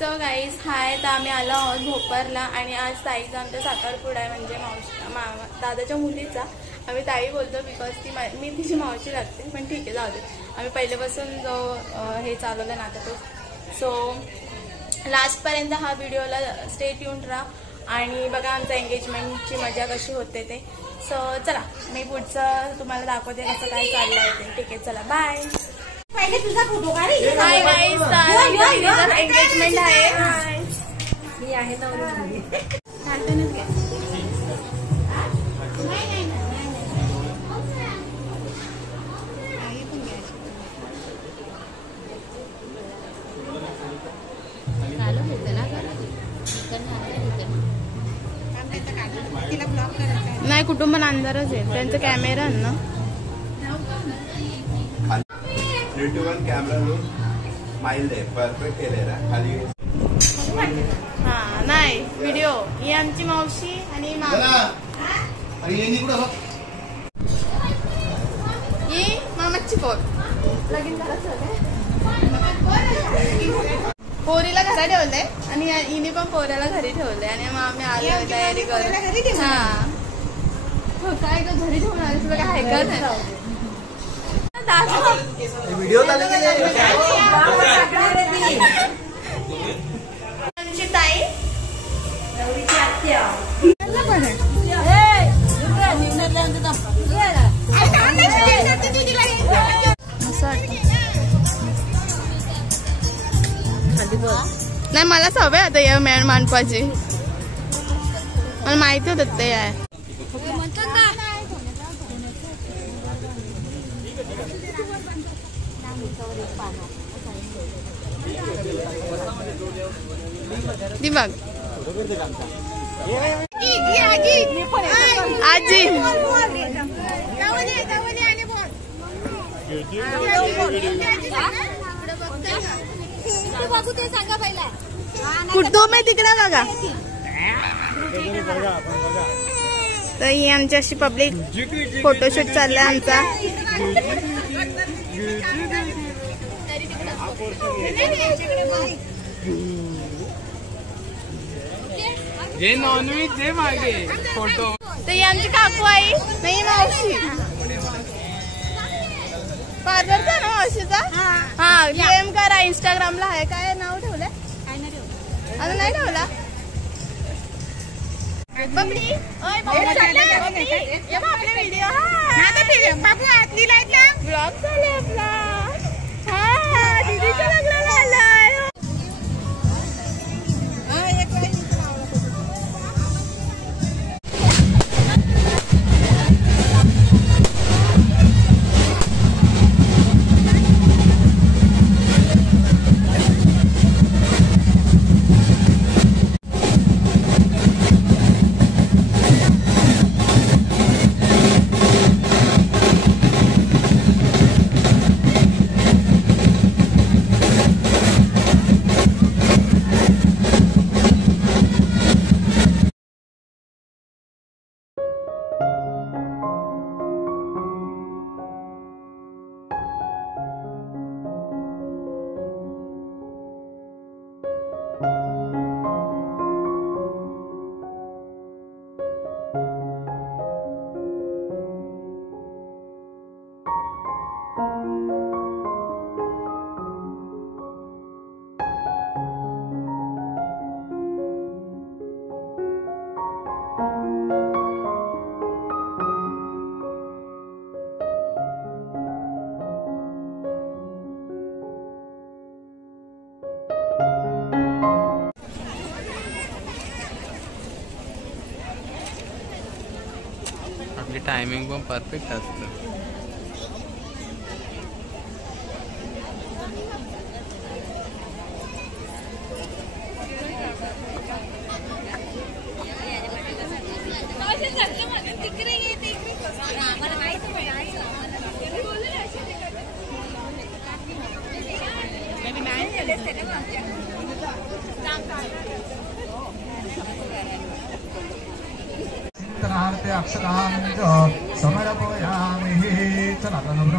So guys hi, तर आम्ही आलो आहोत भोपरला आणि आज ताईचा आमच्या साखरपुडा आहे, म्हणजे दादाच्या मुलीचा. आम्ही ताई बोलतो बिकॉज मी तिची मावशी लागते, पण ठीक आहे जाऊ दे. आम्ही पहिल्यापासून जो हे चालवलं ना आता तो. सो लास्टपर्यंत हा व्हिडिओला स्टे ट्यून राहा आणि बघा आमच्या एंगेजमेंटची मजा कशी होते ते. सो चला मी पुढचं तुम्हाला दाखवते कसं काय चाललं आहे ते. ठीक आहे चला बाय. हाय गाईज, एंगेजमेंट आहे. मी आहे नवरी. नाही कुटुंब अंधारच आहे, त्यांचा कॅमेरा आहे ना. 3 to 1 कॅमेरा रोल स्माइल आहे, परफेक्ट केलेला खाली. हा नाही व्हिडिओ. ही आमची मावशी आणि ही मामाची पोर. लगीन पोरीला घरा ठेवलंय आणि हिने पण पोऱ्याला घरी ठेवलंय आणि मग आम्ही आलो तयारी करू. हा काय ग घरी ठेवून आले तुला काय ऐकत नाही. व्हिडिओ आमची ताई नाही मला सवय आता या मानपाची. मला माहिती होत ते आहे. दिमाग आजी कुठं मी तिकडे बघा. तर ही आमची अशी पब्लिक फोटोशूट चाललाय आमचा. जे नॉनव्हेज जे मागे फोटो. तर ही आमची काकू आई नाही मावशी. पार्लरचा ना मावशीचा. हा डीएम करा, इंस्टाग्रामला आहे. काय नाव ठेवलंय? अजून नाही ठेवला. बबडी आपले व्हिडिओ बाबू आतली लाईटला ब्लॉग चालू आपला. हा दीदीच्या लग्नाला आलाय. आपली टायमिंग पण परफेक्ट असतं. अक्षरांच समर्पयामि. चला आता नवरा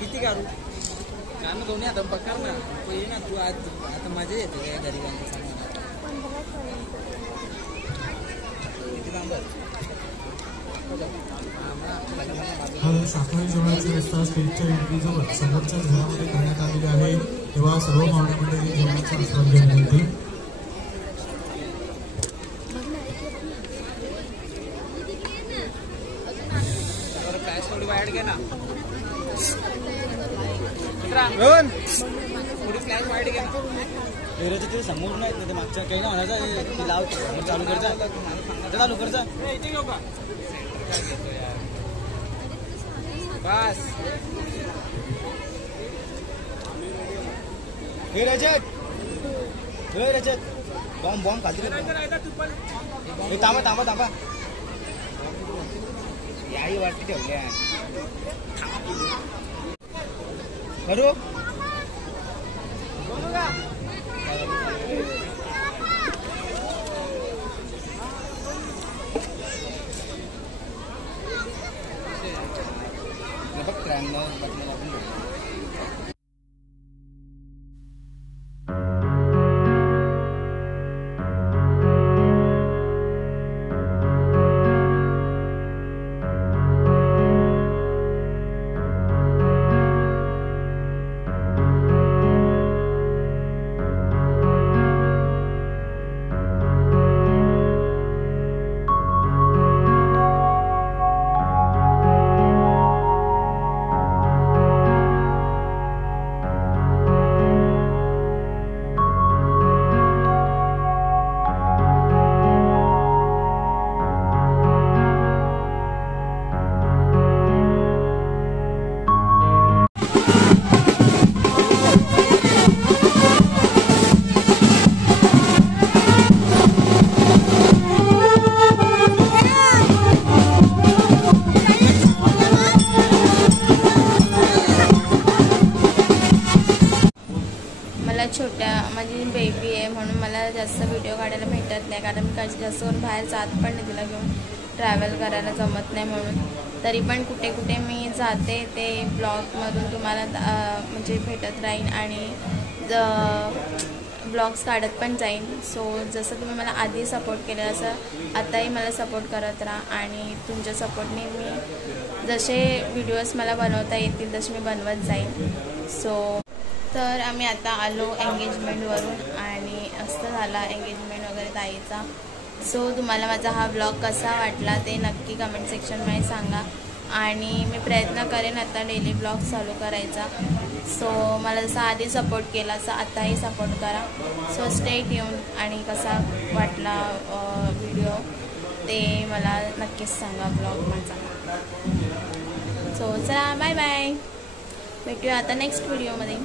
किती काढू कान दोन्ही आता पकार ना ये ना तू आज आता मजा येते काय घरी शाकाहारी जेवणाची व्यवस्था स्टेजच्या एंट्रीजवळ समोरच्या घरामध्ये करण्यात आलेली आहे. तेव्हा सर्व पाहुणे मंडळी जेवणाचा आस्वाद घेऊन येतील. थोडी वाईट घे ना थोडी फ्लॅश वाईट घे ना ते समोर नाही मागच्या काही ना म्हणायचं लाव चालू करचा चालू करचा बस हे रजत बॉम्ब बॉम्ब खाली थांबा थांबा थांबा याही वाटते ठेवल्या करू बघ 93 छोट्या माझी बेबी आहे म्हणून मला जास्त व्हिडिओ काढायला भेटत नाही, कारण मी जास्त करून बाहेर जात पण नाही, तिला घेऊन ट्रॅव्हल करायला जमत नाही म्हणून. तरी पण कुठे कुठे मी जाते ते ब्लॉगमधून तुम्हाला म्हणजे भेटत राहीन आणि ब्लॉग्स काढत पण जाईन. सो जसं तुम्ही मला आधी सपोर्ट केलं असं आताही मला सपोर्ट करत राहा आणि तुमच्या सपोर्टने मी जसे व्हिडिओज मला बनवता येतील तसे मी बनवत जाईन. सो तर आम्ही आता आलो एंगेजमेंटवरून आणि असं झाला एंगेजमेंट वगैरे ताईचा. सो तुम्हाला माझा हा ब्लॉग कसा वाटला ते नक्की कमेंट सेक्शनमध्ये सांगा आणि मी प्रयत्न करेन आता डेली ब्लॉग चालू करायचा. सो मला जसा आधी सपोर्ट केला असं आताही सपोर्ट करा. सो स्टे ट्यून आणि कसा वाटला व्हिडिओ ते मला नक्कीच सांगा ब्लॉग माझा. सो चला बाय बाय, भेटूया आता नेक्स्ट व्हिडिओमध्ये.